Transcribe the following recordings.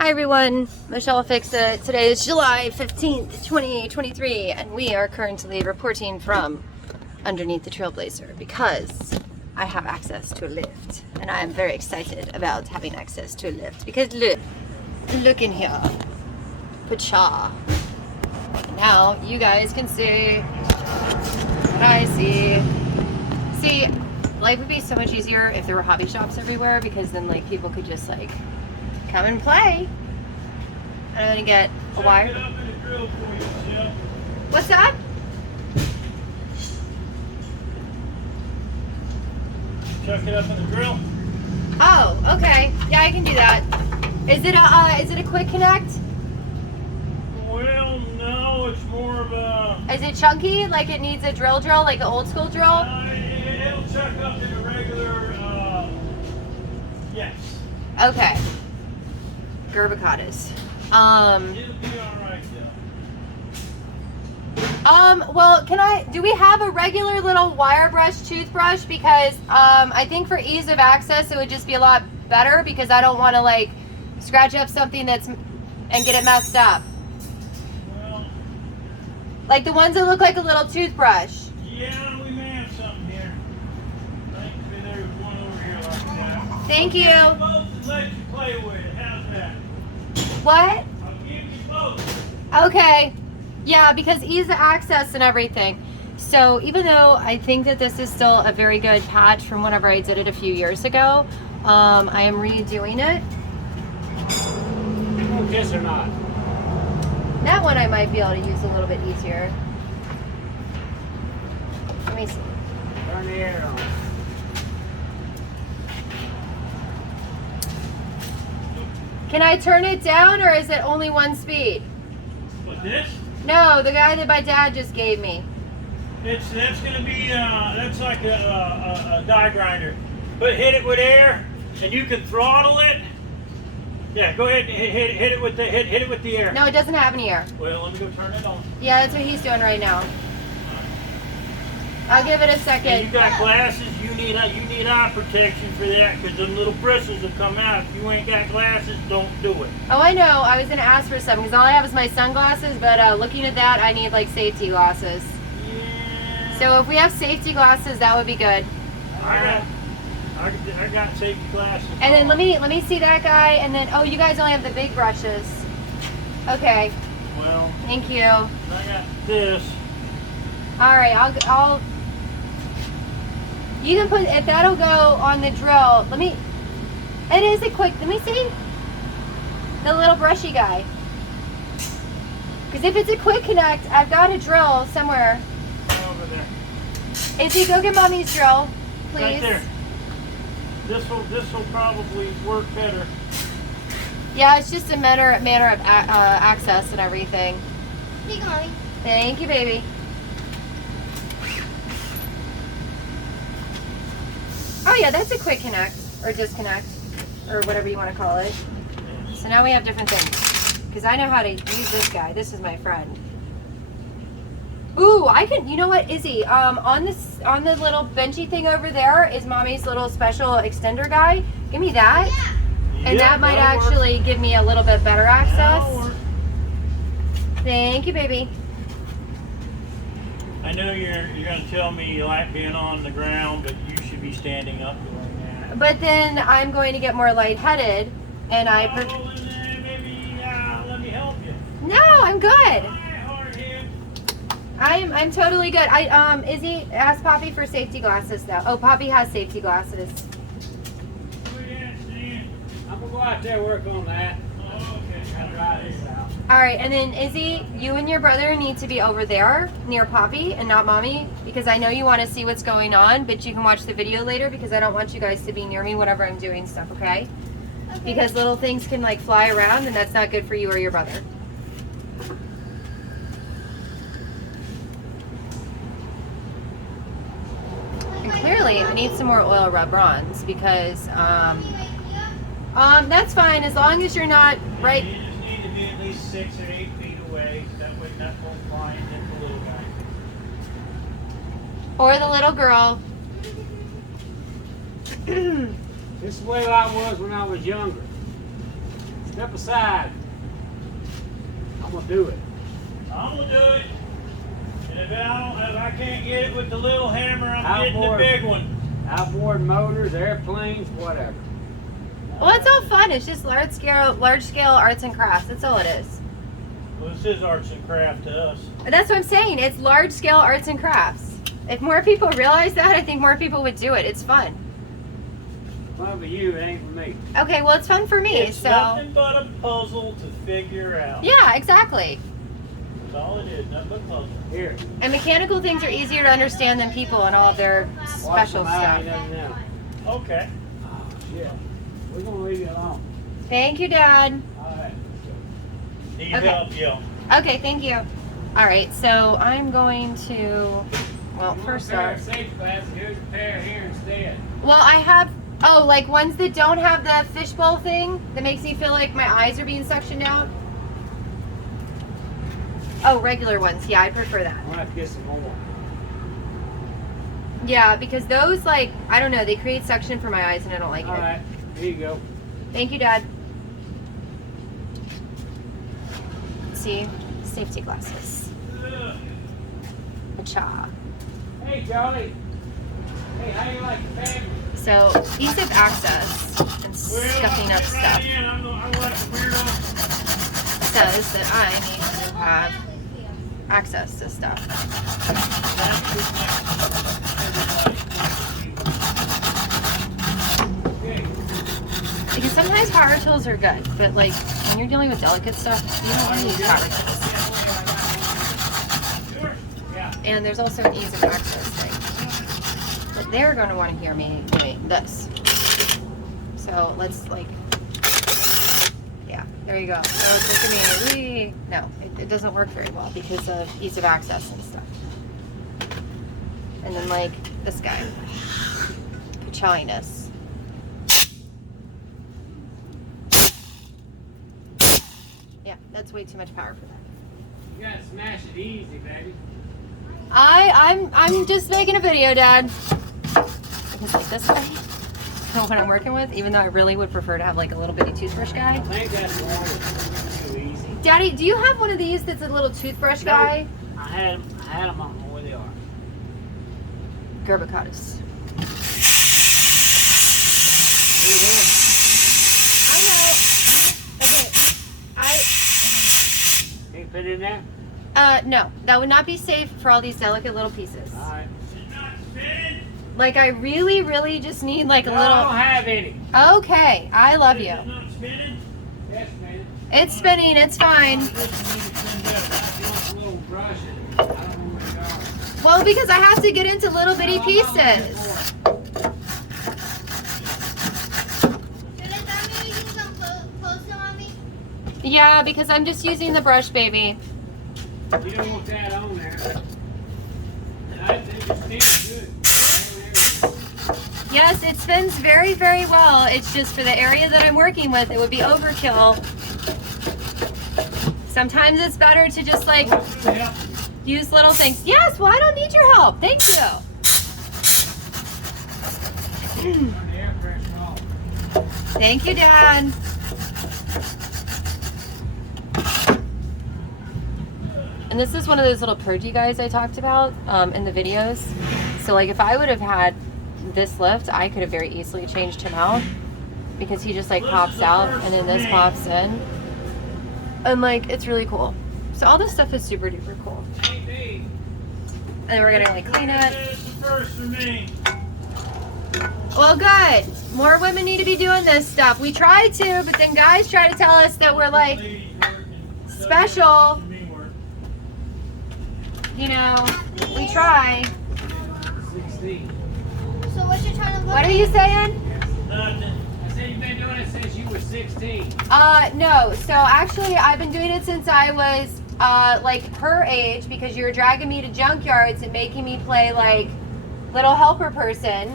Hi everyone, Michelle Fix-It. Today is July 15th, 2023, and we are currently reporting from underneath the Trailblazer because I have access to a lift, and I am very excited about having access to a lift because look in here, pacha. Now you guys can see what I see. See, life would be so much easier if there were hobby shops everywhere because then like people could just like come and play. I'm gonna get a wire. What's that? Chuck it up in the drill. Oh, okay. Yeah, I can do that. Is it a quick connect? Well, no, it's more of a. Is it chunky? Like it needs a drill, like an old school drill? It'll chuck up in a regular. Yes. Okay. Gerbicatas. It'll be alright though. Well, do we have a regular little wire brush toothbrush? Because, I think for ease of access, it would just be a lot better because I don't want to, like, scratch up something and get it messed up. Well. Like the ones that look like a little toothbrush. Yeah, we may have something here. Thankfully, there's one over here like that. Thank you. I'll give you both and let you play with it. How's that? What? I'll give you both. Okay. Yeah, because ease of access and everything. So even though I think that this is still a very good patch from whenever I did it a few years ago, I am redoing it. Yes or not? That one I might be able to use a little bit easier. Let me see. Turn the air on. Can I turn it down or is it only one speed? What's this? No, the guy that my dad just gave me. That's gonna be that's like a die grinder. But hit it with air, and you can throttle it. Yeah, go ahead and hit it with the hit it with the air. No, it doesn't have any air. Well, let me go turn it on. Yeah, that's what he's doing right now. I'll give it a second. And you got glasses. You need eye protection for that because them little bristles will come out. If you ain't got glasses, don't do it. Oh, I know. I was gonna ask for some because all I have is my sunglasses. But looking at that, I need like safety glasses. Yeah. So if we have safety glasses, that would be good. I got safety glasses. And then let me see that guy. And then you guys only have the big brushes. Okay. Well. Thank you. I got this. All right. I'll. You can put if that'll go on the drill. It is a quick. Let me see. The little brushy guy. Because if it's a quick connect, I've got a drill somewhere. Over there. Izzy, go get mommy's drill, please. Right there. This will probably work better. Yeah, it's just a manner of access and everything. Here you go, Mommy. Thank you, baby. Oh yeah, that's a quick connect or disconnect or whatever you want to call it. So now we have different things because I know how to use this guy. This is my friend. Ooh, I can. You know what, Izzy? On the little benchy thing over there is mommy's little special extender guy. Give me that, and that might actually give me a little bit better access. Thank you, baby. I know you're going to tell me you like being on the ground, but you should be standing up doing that. But then I'm going to get more lightheaded, and Maybe let me help you. No, I'm good. Hi, hardhead. I'm totally good. Izzy, ask Poppy for safety glasses though. Oh, Poppy has safety glasses. Where you at, Stan? I'm gonna go out there and work on that. Oh, okay. I'll try this out. All right, and then Izzy, you and your brother need to be over there near Poppy and not Mommy because I know you want to see what's going on, but you can watch the video later because I don't want you guys to be near me whenever I'm doing stuff, okay? Because little things can like fly around and that's not good for you or your brother. And clearly, I need some more oil rub-ons because that's fine as long as you're not right. You just need to be at least 6 or 8 feet away. That way that won't fly into the little guy. Or the little girl. This is the way I was when I was younger. Step aside. I'm gonna do it. I'm gonna do it. And if I can't get it with the little hammer, I'm getting the Outboard. big one. Outboard motors, airplanes, whatever. Well, it's all fun. It's just large scale arts and crafts. That's all it is. Well, this is arts and craft to us. That's what I'm saying. It's large scale arts and crafts. If more people realize that, I think more people would do it. It's fun. Fun for you, it ain't for me. Okay, well, it's fun for me. It's So nothing but a puzzle to figure out. yeah, exactly. That's all it is, nothing but puzzle. Here. And mechanical things are easier to understand than people and all of their Watch special him out, stuff. he doesn't know. Okay. Oh, shit. We're gonna leave you alone. Thank you, Dad. Alright. Need Okay. help, yo. Okay, thank you. All right, so I'm going to, well, first off, Safety glasses, here's a pair here instead. well, I have, oh, like ones that don't have the fishbowl thing that makes me feel like my eyes are being suctioned out. Oh, regular ones. Yeah, I prefer that. I'm gonna have to get some more. Yeah, because those, like, I don't know, they create suction for my eyes and I don't like it. Alright, here you go. Thank you, Dad. See, safety glasses. Ugh. Cha. Hey, Charlie. Hey, how you like the family? So, ease of access and stuffing up stuff I'm like a weirdo. says that I need to have access to stuff. Okay. Because sometimes power tools are good, but like when you're dealing with delicate stuff, you don't want to use power tools. Sure. Yeah. And there's also an ease of access thing. But they're going to want to hear me doing this. So let's like, yeah, there you go. So it's just immediately, no, it doesn't work very well because of ease of access and stuff. And then like this guy, Pachaliness. Yeah, that's way too much power for that. You gotta smash it easy, baby. I'm just making a video, Dad. Because like this guy, what I'm working with, even though I really would prefer to have like a little bitty toothbrush I guy. think that's more too easy. Daddy, do you have one of these that's a little toothbrush guy? I had them on where they are. Gerbicatus. I know. Okay, Can you fit in there? no, that would not be safe for all these delicate little pieces. Alright. It's not spinning. Like I really just need like a No, I don't little. have any. Okay, I love you. It's not spinning. Yes, man. It's spinning. It's fine. This needs to spin better. I want a little brush and I don't know where they are. Well, because I have to get into little bitty pieces. Does that mean you can come closer on me? Yeah, because I'm just using the brush, baby. You don't want that on there. I think it spins good. Yes, it spins very well. It's just for the area that I'm working with, it would be overkill. Sometimes it's better to just like use little things. Yes, well, I don't need your help. Thank you. Turn the air pressure off. Thank you, Dad. And this is one of those little purgy guys I talked about in the videos. So like if I would have had this lift, I could have very easily changed him out because he just like pops out and then this pops in. And like, it's really cool. So all this stuff is super duper cool. Hey, babe. And then we're gonna like clean it. It's the first for me. Well, good. More women need to be doing this stuff. We try to, but then guys try to tell us that we're like, Ladies working. special. Me work. you know, we try. 16. So what you're trying to look What are you saying? Nothing. I said you've been doing it since you were 16. No. So actually, I've been doing it since I was like her age because you were dragging me to junkyards and making me play like little helper person,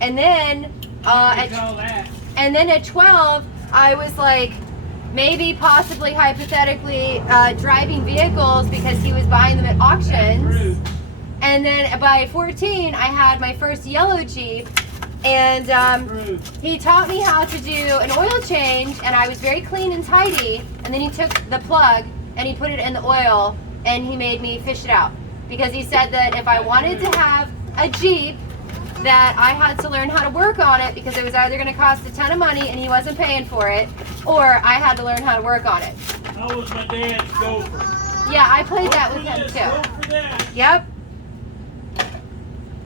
and then at 12, I was like maybe possibly hypothetically driving vehicles because he was buying them at auctions. And then by 14, I had my first yellow Jeep, And he taught me how to do an oil change, and I was very clean and tidy. And then he took the plug and he put it in the oil, and he made me fish it out. Because he said that if I wanted to have a Jeep, that I had to learn how to work on it, because it was either going to cost a ton of money and he wasn't paying for it, or I had to learn how to work on it. How was my dad's gopher? Yeah, I played that with him too. Yep.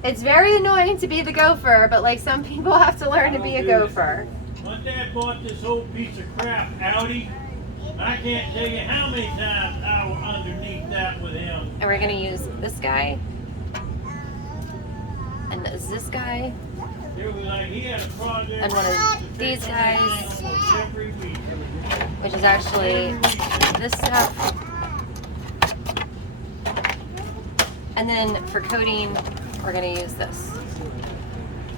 It's very annoying to be the gopher, but like some people have to learn to be a gopher. My dad bought this old piece of crap Audi. I can't tell you how many times I was underneath that with him. And we're gonna use this guy and this guy It was like he had a project and one of these guys, every week. which is actually this stuff. And then for coating, we're gonna use this.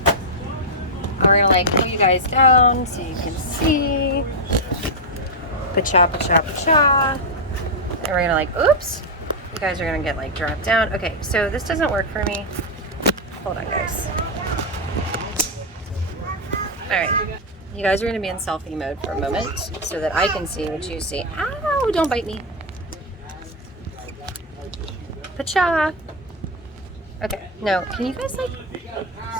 And we're gonna like put you guys down so you can see. Pa-cha, pa-cha, pa-cha. And we're gonna like, oops. You guys are gonna get like dropped down. Okay, so this doesn't work for me. Hold on, guys. All right. You guys are gonna be in selfie mode for a moment so that I can see what you see. Ow, don't bite me. Pa-cha. Okay, no, can you guys like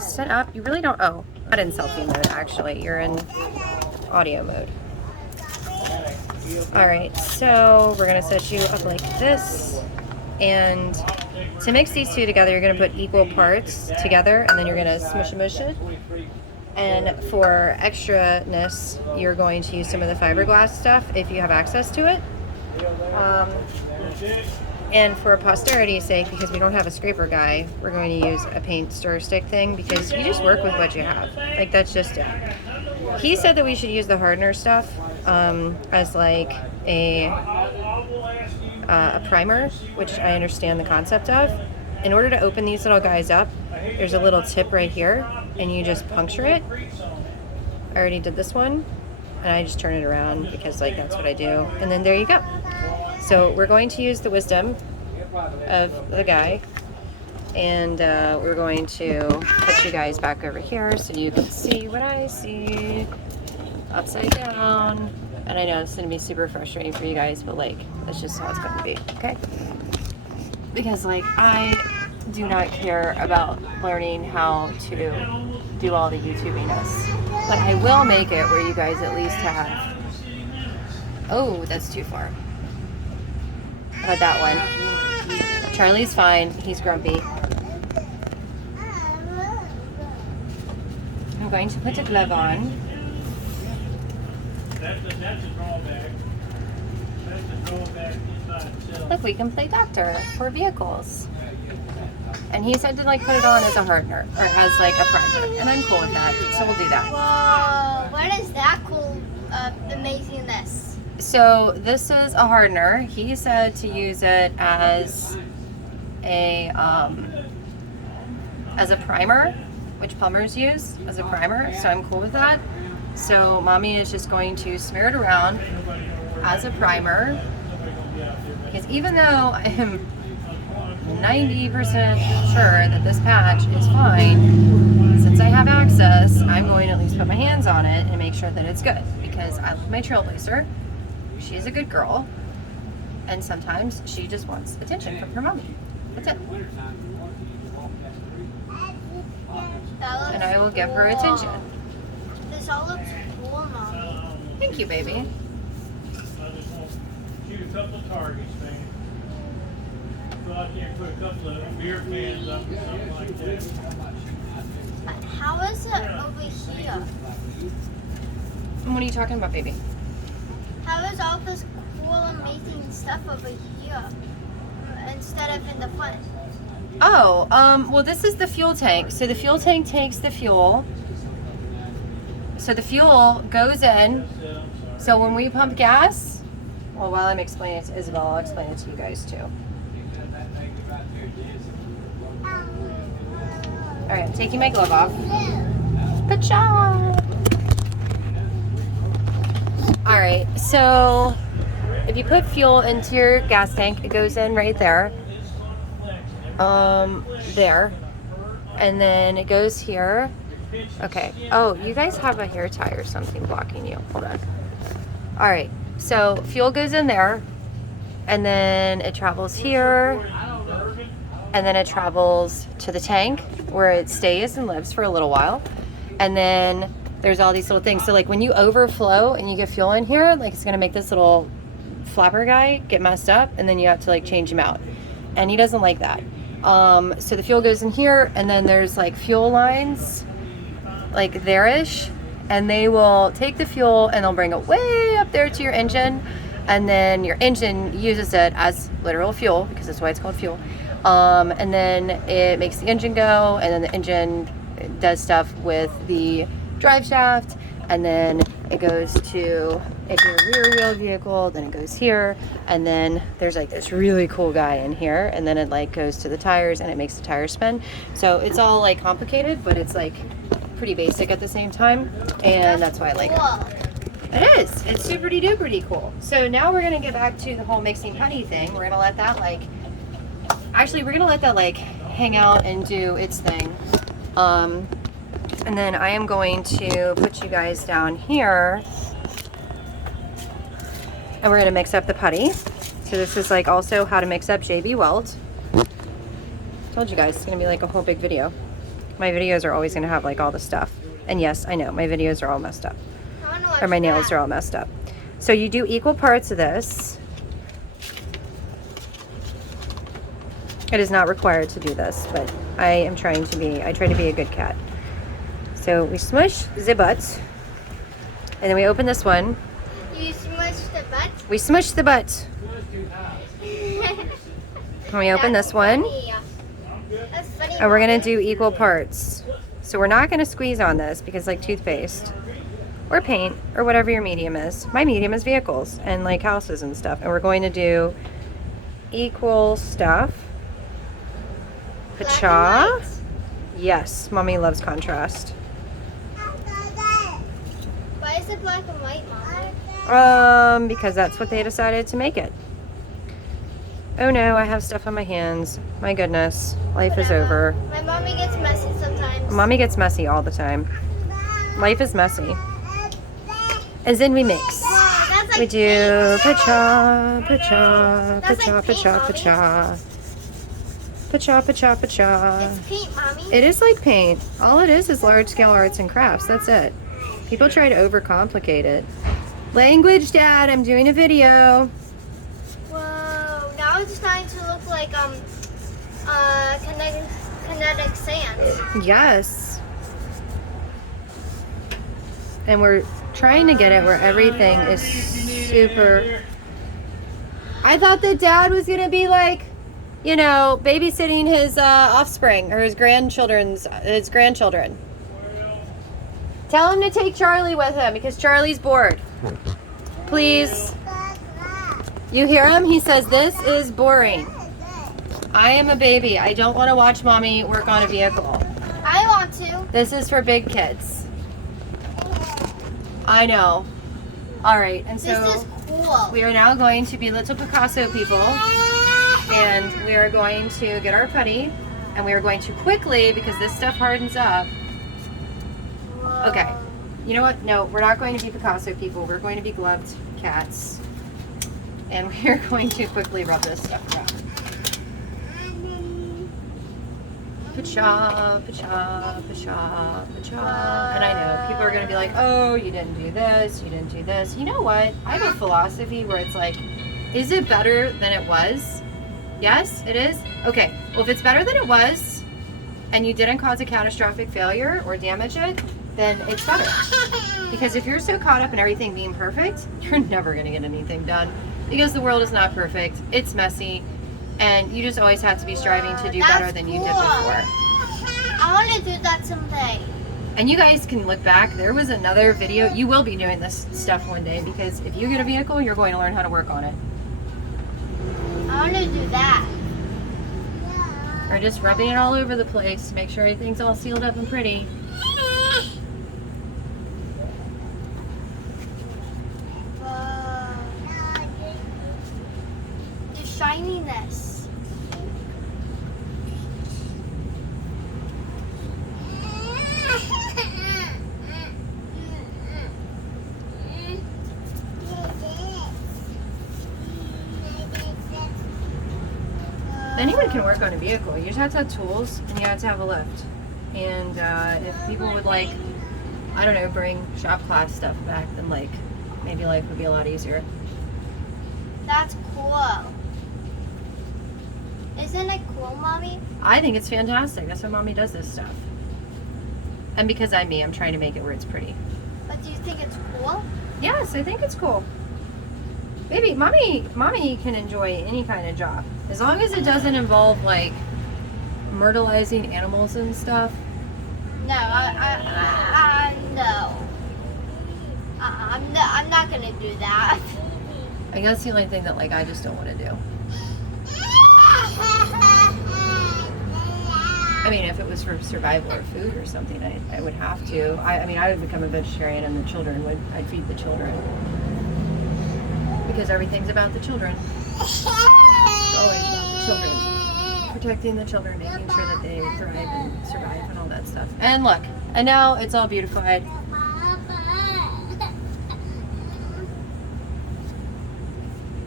set up? You really don't, oh, not in selfie mode actually. You're in audio mode. All right, so we're gonna set you up like this. And to mix these two together, you're gonna put equal parts together and then you're gonna smush it. And for extraness, you're going to use some of the fiberglass stuff if you have access to it. And for posterity's sake, because we don't have a scraper guy, we're going to use a paint stir stick thing, because you just work with what you have. Like, that's just it. He said that we should use the hardener stuff as like a primer, which I understand the concept of. In order to open these little guys up, there's a little tip right here, and you just puncture it. I already did this one, and I just turn it around because like that's what I do. And then there you go. So we're going to use the wisdom of the guy, and we're going to put you guys back over here so you can see what I see upside down. And I know it's going to be super frustrating for you guys, but like that's just how it's going to be, okay? Because like I do not care about learning how to do all the YouTubiness, but I will make it where you guys at least have. Oh, that's too far. How about that one? Charlie's fine. He's grumpy. I'm going to put a glove on. That's a drawback. That's a drawback inside itself. Look, we can play doctor for vehicles. And he said to like put it on as a hardener or as like a primer, and I'm cool with that. So we'll do that. Whoa, what is that cool, amazingness? So this is a hardener. He said to use it as a primer, which plumbers use as a primer. So I'm cool with that. So mommy is just going to smear it around as a primer, because even though I am 90% sure that this patch is fine, since I have access, I'm going to at least put my hands on it and make sure that it's good, because I love my Trailblazer. She's a good girl, and sometimes she just wants attention from her mommy. That's it. And I will give her attention. This all looks cool, Mommy. Thank you, baby. I just want to shoot a couple of targets, man. Go out there and put a couple of beer cans up or something like that. But how is it over here? And what are you talking about, baby? How is all this cool, amazing stuff over here instead of in the front? Oh, well, this is the fuel tank. So the fuel tank takes the fuel. So the fuel goes in. So when we pump gas, well, while I'm explaining it to Isabel, I'll explain it to you guys too. All right, I'm taking my glove off. Pa-cha! All right, so if you put fuel into your gas tank, it goes in right there. There. And then it goes here. Okay. Oh, you guys have a hair tie or something blocking you. Hold on. All right. So fuel goes in there, and then it travels here, and then it travels to the tank where it stays and lives for a little while. And then there's all these little things. So like when you overflow and you get fuel in here, like it's gonna make this little flapper guy get messed up, and then you have to like change him out. And he doesn't like that. So the fuel goes in here, and then there's like fuel lines like there-ish, and they will take the fuel and they'll bring it way up there to your engine, and then your engine uses it as literal fuel because that's why it's called fuel. And then it makes the engine go, and then the engine does stuff with the drive shaft, and then it goes to, if you're a rear wheel vehicle, then it goes here, and then there's like this really cool guy in here, and then it like goes to the tires and it makes the tires spin. So it's all like complicated, but it's like pretty basic at the same time, and that's why I like it. It is. It's super duper cool. So now we're gonna get back to the whole mixing honey thing. We're gonna let that like, actually we're gonna let that like hang out and do its thing. And then I am going to put you guys down here, and we're gonna mix up the putty. So this is like also how to mix up JB Weld. Told you guys it's gonna be like a whole big video. My videos are always gonna have like all the stuff. And yes, I know my videos are all messed up. Or my nails are all messed up. So you do equal parts of this. It is not required to do this, but I try to be a good cat. So we smush the butt, and then we open this one. You smush the butt? We smush the butt. And we open this one. That's funny. And we're gonna do equal parts. So we're not gonna squeeze on this because like toothpaste or paint or whatever your medium is. My medium is vehicles and like houses and stuff. And we're going to do equal stuff. Pacha. Yes, mommy loves contrast. Why is it black and white, Mom? Because that's what they decided to make it. Oh no, I have stuff on my hands. My goodness, life is over. My mommy gets messy sometimes. Mommy gets messy all the time. Life is messy. And then we mix. Wow, that's like We do paint. pacha, pacha, That's pacha, like paint, pacha, Mommy. pacha. Pacha, pacha, pacha. It's paint, Mommy. It is like paint. All it is large scale arts and crafts. That's it. People try to overcomplicate it. Language, Dad. I'm doing a video. Whoa, now it's starting to look like kinetic sand. Yes. And we're trying to get it where everything is super. I thought that Dad was gonna be like, you know, babysitting his offspring or his grandchildren. Tell him to take Charlie with him because Charlie's bored. Please. You hear him? He says, this is boring. I am a baby. I don't want to watch mommy work on a vehicle. I want to. This is for big kids. I know. All right, and so This is cool. we are now going to be little Picasso people, and we are going to get our putty, and we are going to quickly, because this stuff hardens up. Okay, you know what? No, we're not going to be Picasso people. We're going to be gloved cats, and we're going to quickly rub this stuff around. Pacha, pacha, pacha, pacha. And I know people are going to be like, oh, you didn't do this, you didn't do this. You know what? I have a philosophy where it's like, is it better than it was? Yes, it is? Okay, well, if it's better than it was, and you didn't cause a catastrophic failure or damage it, then it's better. Because if you're so caught up in everything being perfect, you're never going to get anything done. Because the world is not perfect. It's messy. And you just always have to be striving to do better than you did before. I want to do that someday. And you guys can look back. There was another video. You will be doing this stuff one day because if you get a vehicle, you're going to learn how to work on it. I want to do that. Or just rubbing it all over the place to make sure everything's all sealed up and pretty. The shininess. Anyone can work on a vehicle. You just have to have tools and you have to have a lift. And if people would like, I don't know, bring shop class stuff back, then like maybe life would be a lot easier. That's cool. Isn't it cool, Mommy? I think it's fantastic. That's why Mommy does this stuff. And because I'm me, I'm trying to make it where it's pretty. But do you think it's cool? Yes, I think it's cool. Baby, mommy can enjoy any kind of job. As long as it doesn't involve like myrtleizing animals and stuff. No, no. I'm not gonna do that. I guess that's the only thing that like I just don't want to do. I mean, if it was for survival or food or something, I would have to. I mean, I would become a vegetarian and I'd feed the children. Because everything's about the children. It's always about the children. Protecting the children, making sure that they thrive and survive and all that stuff. And look, and now it's all beautified.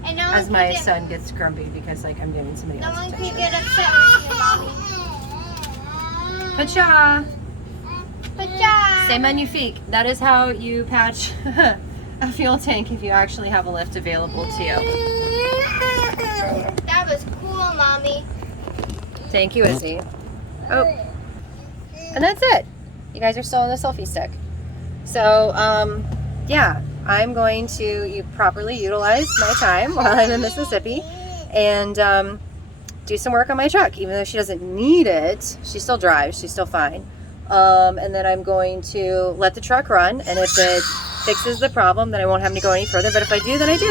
And no As one my can son gets grumpy because like I'm giving somebody get, no else one attention. can get upset with you, Mommy. Pacha! Pacha! C'est magnifique. That is how you patch a fuel tank if you actually have a lift available to you. That was cool, Mommy. Thank you, Izzy. Oh. And that's it. You guys are still on the selfie stick. So, yeah, I'm going to properly utilize my time while I'm in Mississippi and do some work on my truck. Even though she doesn't need it, she still drives. She's still fine. And then I'm going to let the truck run. And if it fixes the problem, then I won't have to go any further. But if I do, then I do.